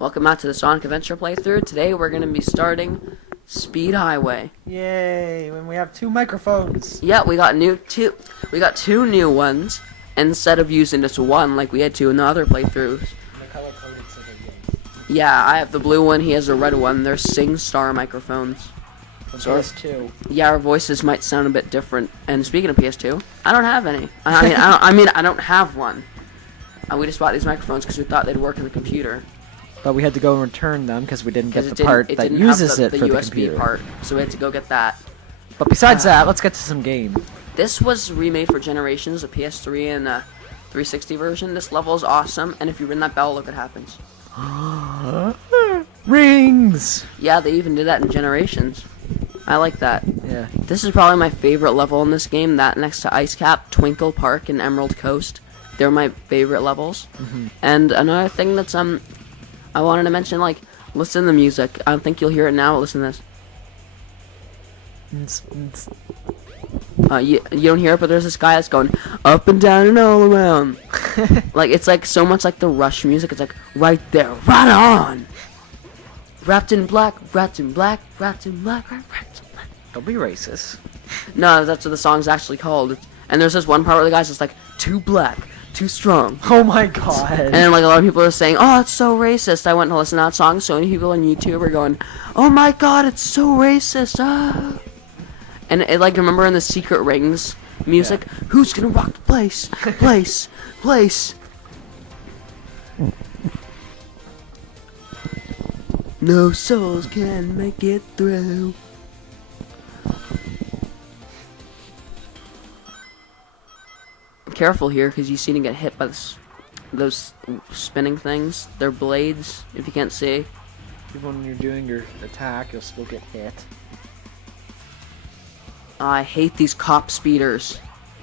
Welcome out to the Sonic Adventure playthrough. Today we're going to be starting Speed Highway. Yay! When we have two microphones. Yeah, we got two new ones instead of using just one like we had to in the other playthroughs. The color coded so they Yeah, I have the blue one, he has the red one. They're SingStar microphones. So PS2. Yeah, our voices might sound a bit different. And speaking of PS2, I don't have any. I don't have one. We just bought these microphones because we thought they'd work in the computer. But we had to go and return them because we didn't get the It part that didn't uses have it for the USB computer. part, so we had to go get that. But besides that, let's get to some game. This was remade for Generations, a PS3 and a 360 version. This level is awesome, and if you ring that bell, look what happens. Rings! Yeah, they even did that in Generations. I like that. Yeah. This is probably my favorite level in this game, that next to Ice Cap, Twinkle Park, and Emerald Coast. They're my favorite levels. And another thing that's, I wanted to mention, like, listen to the music. I don't think you'll hear it now, but listen to this. You don't hear it, but there's this guy that's going up and down and all around. Like, it's like so much like the Rush music. It's like right there, right on. Wrapped in black, wrapped in black, wrapped in black, wrapped in black. Don't be racist. No, that's what the song's actually called. And there's this one part where the guy's just like, too black, too strong. Oh my god. And like a lot of people are saying, oh, it's so racist. I went to listen to that song. So many people on YouTube are going, oh my god, it's so racist. Ah. And it, like, remember in the Secret Rings music, who's gonna rock the place? Place. No souls can make it through. Careful here, because you seem to get hit by those spinning things. They're blades, if you can't see. Even when you're doing your attack, you'll still get hit. I hate these cop speeders.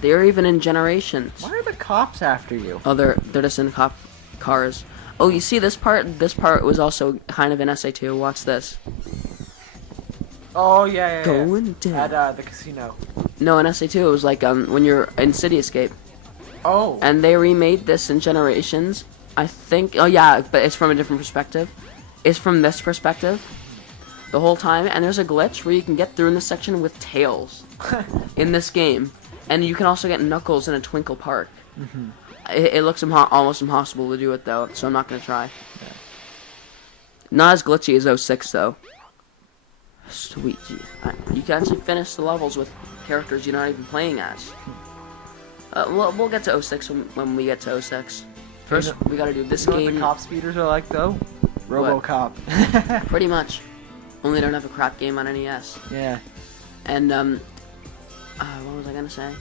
They're even in Generations. Why are the cops after you? Oh, they're just in cop cars. Oh, you see this part? This part was also kind of in SA2. Watch this. Oh, yeah. Going down. At the casino. No, in SA2 it was like when you're in City Escape. Oh. And they remade this in Generations. I think. Oh yeah, but it's from a different perspective. It's from this perspective the whole time, and there's a glitch where you can get through in this section with tails in this game, and you can also get Knuckles in a Twinkle Park. It looks almost impossible to do it though, so I'm not gonna try. Yeah. Not as glitchy as 06 though. Sweet. You can actually finish the levels with characters you're not even playing as. We'll get to 06 when we get to 06. First, we gotta do this You know game. what the cop speeders are like though? RoboCop. Pretty much. Only don't have a crap game on NES. Yeah. And, what was I gonna say?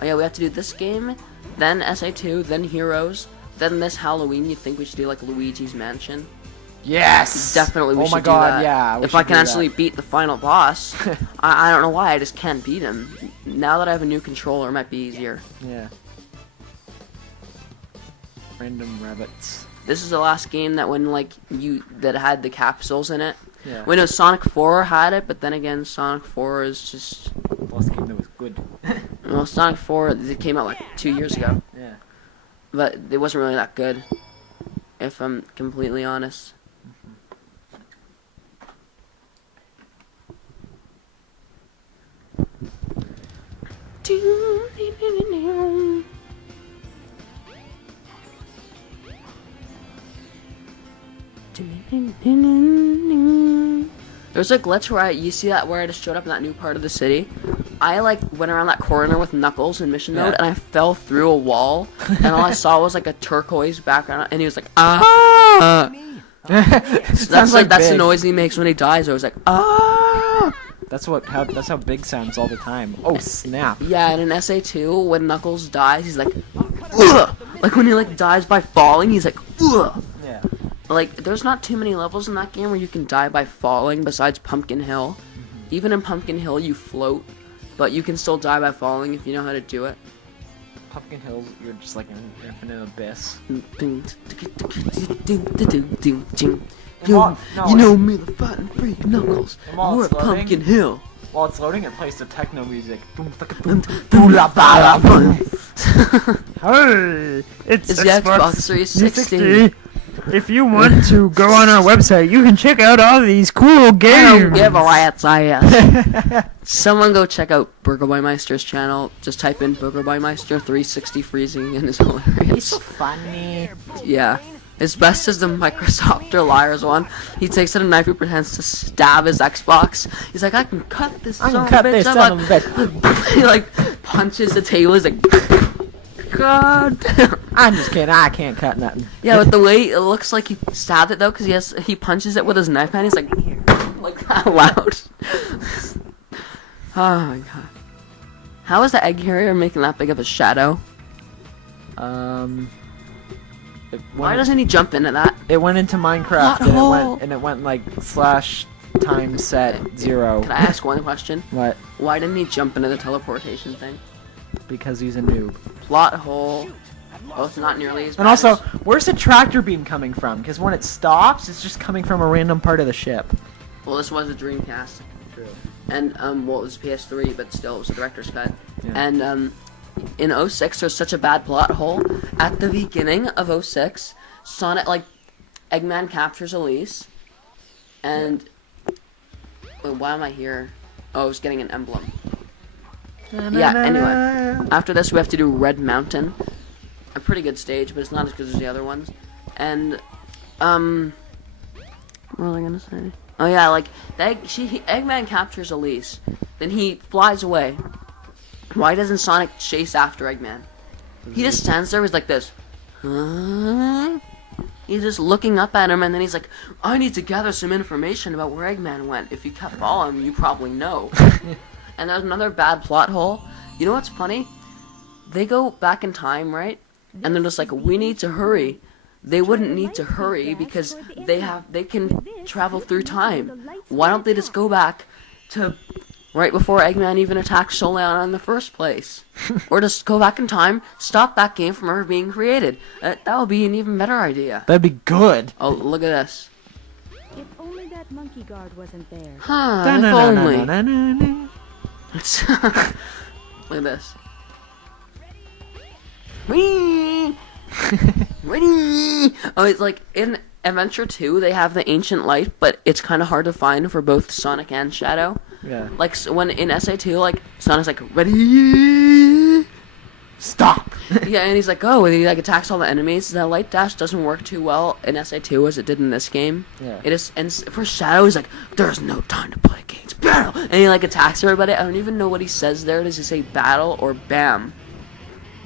Oh yeah, we have to do this game, then SA2, then Heroes, then this Halloween. You think we should do, like, Luigi's Mansion? Yes! Definitely we oh should my do god, that. yeah. If I can actually beat the final boss. I don't know why, I just can't beat him. Now that I have a new controller, it might be easier. Yeah. Random rabbits. This is the last game that that had the capsules in it. Yeah. Wait, no, Sonic 4 had it, but then again, Sonic 4 is just... The last game that was good. Well, Sonic 4, it came out like 2 years ago. Yeah. But it wasn't really that good, if I'm completely honest. There's a glitch where you see that where I just showed up in that new part of the city. I went around that corner with Knuckles in mission mode, and I fell through a wall, and all I saw was like a turquoise background, and he was like, ah! That's the noise he makes when he dies. I was like, ah! That's how Big sounds all the time. Oh snap! Yeah, and in SA2, when Knuckles dies, he's like, ugh! Like when he dies by falling, he's like, ugh! Yeah. Like, there's not too many levels in that game where you can die by falling besides Pumpkin Hill. Even in Pumpkin Hill, you float, but you can still die by falling if you know how to do it. Pumpkin Hill, you're just like an infinite abyss. You know me, the fighting freak Knuckles. We're at Pumpkin Hill. While it's loading, it plays the techno music. Hey, it's the Xbox 360. If you want to go on our website, you can check out all these cool games. I don't give a rat's ass. Someone go check out Burger Boy Meister's channel. Just type in Burger Boy Meister 360 freezing and it's hilarious. He's so funny. Yeah. His best is the Microsoft or Liars one. He takes out a knife, he pretends to stab his Xbox. He's like, I can cut this son of a bitch. son of a bitch. He like punches the table. He's like, God. I'm just kidding. I can't cut nothing. Yeah, but the way it looks like he stabbed it though, because he punches it with his knife hand. He's like that loud. Oh my god. How is the egg carrier making that big of a shadow? Why doesn't he jump into that? It went into Minecraft and it went like /time set 0. Can I ask one question? What? Why didn't he jump into the teleportation thing? Because he's a noob. Plot hole. Oh, it's not nearly as bad. And also, as... where's the tractor beam coming from? Because when it stops, it's just coming from a random part of the ship. Well, this was a Dreamcast. True. And, well, it was PS3, but still, it was a director's cut. Yeah. And, in 06, there's such a bad plot hole. At the beginning of 06, Sonic, like, Eggman captures Elise. And... Wait, why am I here? Oh, I was getting an emblem. Yeah, anyway. After this, we have to do Red Mountain. A pretty good stage, but it's not as good as the other ones. And, what was I gonna say? Oh yeah, like, Eggman captures Elise. Then he flies away. Why doesn't Sonic chase after Eggman? He just stands there, he's like this. Huh? He's just looking up at him, and then he's like, I need to gather some information about where Eggman went. If you kept following him, you probably know. And there's another bad plot hole. You know what's funny? They go back in time, right? And they're just like, we need to hurry. They wouldn't need to hurry because they can travel through time. Why don't they just go back to right before Eggman even attacked Soleon in the first place? Or just go back in time, stop that game from ever being created. That would be an even better idea. That'd be good. Oh, look at this. If only that monkey guard wasn't there. Huh, if only. Look at this. Whee! Whee! Oh, it's like in Adventure 2, they have the Ancient Light, but it's kind of hard to find for both Sonic and Shadow. Yeah. Like, when in SA2, like, Sonic's like, ready? Stop! Yeah, and he's like, oh, and he, like, attacks all the enemies. The light dash doesn't work too well in SA2 as it did in this game. Yeah. It is, and for Shadow, he's like, there's no time to play games. Battle! And he, like, attacks everybody. I don't even know what he says there. Does he say battle or bam?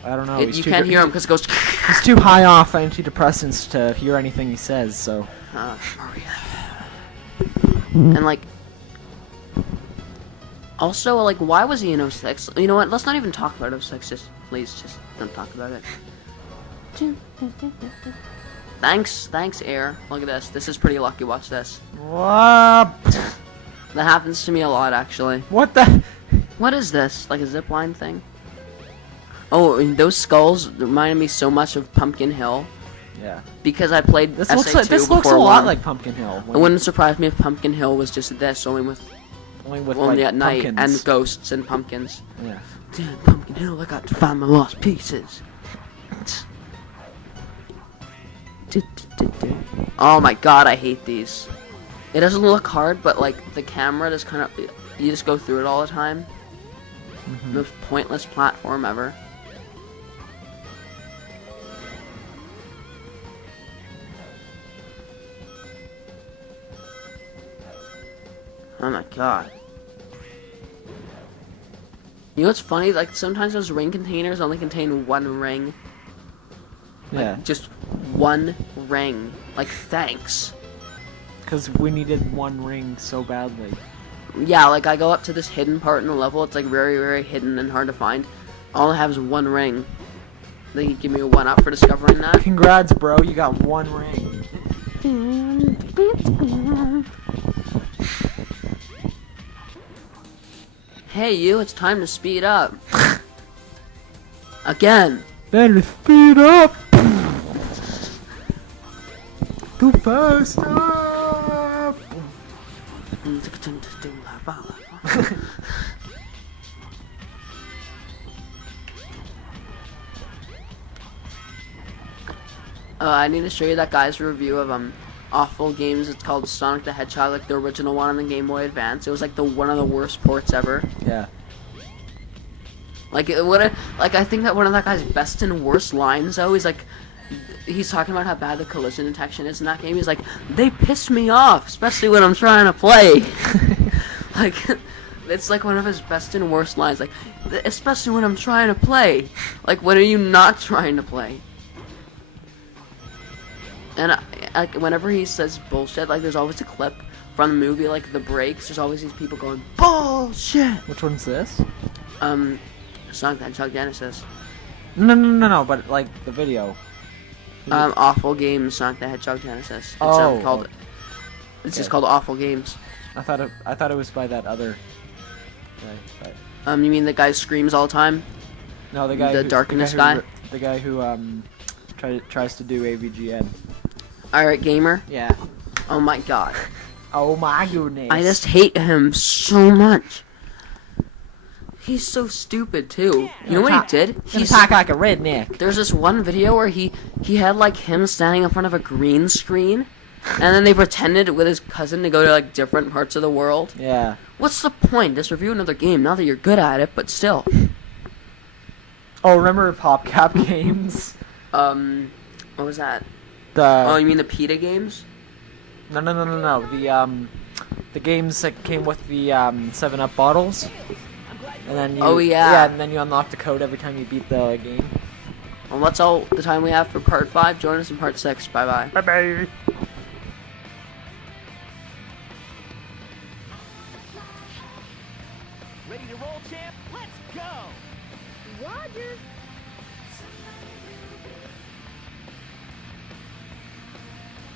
I don't know. You can't hear him because it goes... He's too high off antidepressants to hear anything he says, so... Maria. And, like... Also, like, why was he in 06? You know what? Let's not even talk about 06. Please, just don't talk about it. Thanks, Air. Look at this. This is pretty lucky. Watch this. What? That happens to me a lot, actually. What the? What is this? Like a zipline thing? Oh, those skulls reminded me so much of Pumpkin Hill. Yeah. Because I played This SA2 looks like, this before looks a lot one. like Pumpkin Hill. It wouldn't surprise me if Pumpkin Hill was just this, only like, at night pumpkins. and ghosts and pumpkins. Yeah. Damn, Pumpkin Hill, I got to find my lost pieces. Oh my god, I hate these. It doesn't look hard, but like the camera just kind of, you just go through it all the time. Most pointless platform ever. Oh my god. You know what's funny? Like, sometimes those ring containers only contain one ring. Yeah. Like, just one ring. Like, thanks. Because we needed one ring so badly. Yeah, like, I go up to this hidden part in the level. It's, like, very, very hidden and hard to find. All I have is one ring. They give me a 1-up for discovering that. Congrats, bro. You got one ring. Hey, you, it's time to speed up. Again. Better speed up. Too fast. Up. I need to show you that guy's review of awful games. It's called Sonic the Hedgehog, like the original one on the Game Boy Advance. It was like one of the worst ports ever. Yeah. Like I think that one of that guy's best and worst lines though, he's talking about how bad the collision detection is in that game. He's like, they piss me off, especially when I'm trying to play. Like, it's like one of his best and worst lines. Like, especially when I'm trying to play. Like, when are you not trying to play? And like, whenever he says bullshit, like, there's always a clip from the movie, like the breaks. There's always these people going bullshit. Which one's this? Sonic the Hedgehog Genesis. No, but like the video. Awful Games, Sonic the Hedgehog Genesis. It's called. It's just called Awful Games. I thought it was by that other guy. But... You mean the guy who screams all the time? No, the guy. The darkness guy. The guy who tries to do AVGN. Alright, gamer. Yeah. Oh my god. Oh my goodness. I just hate him so much. He's so stupid too. You know what he did? He talk like a redneck. There's this one video where he had like him standing in front of a green screen, and then they pretended with his cousin to go to like different parts of the world. Yeah. What's the point? Just review another game. Not that you're good at it, but still. Oh, remember PopCap games? What was that? Oh, you mean the PETA games? No. The games that came with the 7-Up bottles. And then and then you unlock the code every time you beat the game. Well, that's all the time we have for part 5. Join us in part 6. Bye-bye. Bye-bye. Ready to roll, champ? Let's go! Roger.